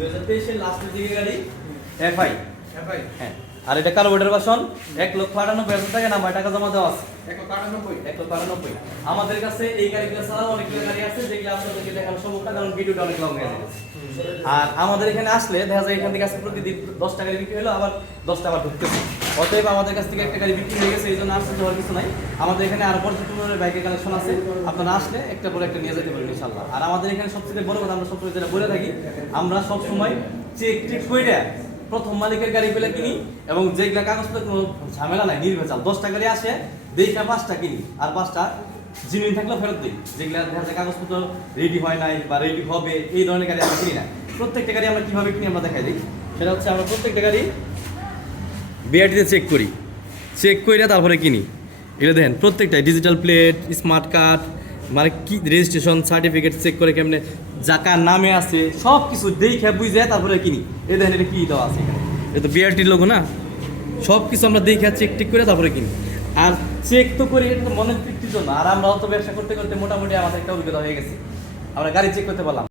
2023 এর লাস্টের দিকে গাড়ি এফআই হ্যাঁ। আর এটা কার্বোরেটর ভার্সন 1,98,000 টাকা নাম্বার টাকা জমা দেওয়া আছে 1,98,000। আমাদের কাছে এই গাড়িগুলো ছাড়াও অনেকগুলো গাড়ি আছে যেগুলো আপনাদেরকে দেখানো সম্ভব না, কারণ ভিডিওটা অনেক লং হয়ে যাবে। আর আমাদের এখানে আসলে দেখা যায় এখান থেকে আজকে প্রতিদিন 10টা গাড়ি বিক্রি হলো, আবার 10টা আবার ঢুকতেছে। অতএব আমাদের কাছ থেকে একটা গাড়ি বিক্রি হয়ে গেছে, এই জন্য আশ্চর্য হওয়ার কিছু নাই। আমাদের এখানে আরো পর্যাপ্ত পরিমাণে বাইকের কালেকশন আছে, আপনারা আসলে একটা পরে একটা নিয়ে যেতে পারবেন ইনশাআল্লাহ। আর আমাদের এখানে সবচেয়ে বড় কথা, আমরা সবসময় যেটা বলে থাকি, আমরা সবসময় চেক টেক করে প্রথম মালিকের গাড়িগুলো কিনি, এবং যেগুলা কাগজপত্র কোনো ঝামেলা নাই, নির্ভেজাল। 10টা গাড়ি আসে, দেখা 5টা কিনি, আর 5টা জিনিস থাকলেও ফেরত দিই। যেগুলা দেখা যায় কাগজপত্র রেডি হয় নাই বা রেডি হবে, এই ধরনের গাড়ি আমরা কিনি না। প্রত্যেকটা গাড়ি আমরা কীভাবে কিনি আমরা দেখাই দিই। সেটা হচ্ছে আমরা প্রত্যেকটা গাড়ি বিআরটিতে চেক করি, চেক করে তারপরে কিনি। এটা দেখেন প্রত্যেকটাই ডিজিটাল প্লেট, স্মার্ট কার্ড, মানে কি রেজিস্ট্রেশন সার্টিফিকেট চেক করে কেমনে যাকার নামে আছে সব কিছু দেখে বুঝে তারপরে কিনি। এই দেখেন এটা কি দেওয়া আছে এখানে, এটা তো বিআরটির লোগো না। সব কিছু আমরা দেখে চেক টেক করে তারপরে কিনি। আর চেক তো করি, এটা তো মনের তৃপ্তির জন্য। আর আমরাও তো ব্যবসা করতে করতে মোটামুটি আমাদের একটা অভিজ্ঞতা হয়ে গেছে, আমরা গাড়ি চেক করতে পারলাম।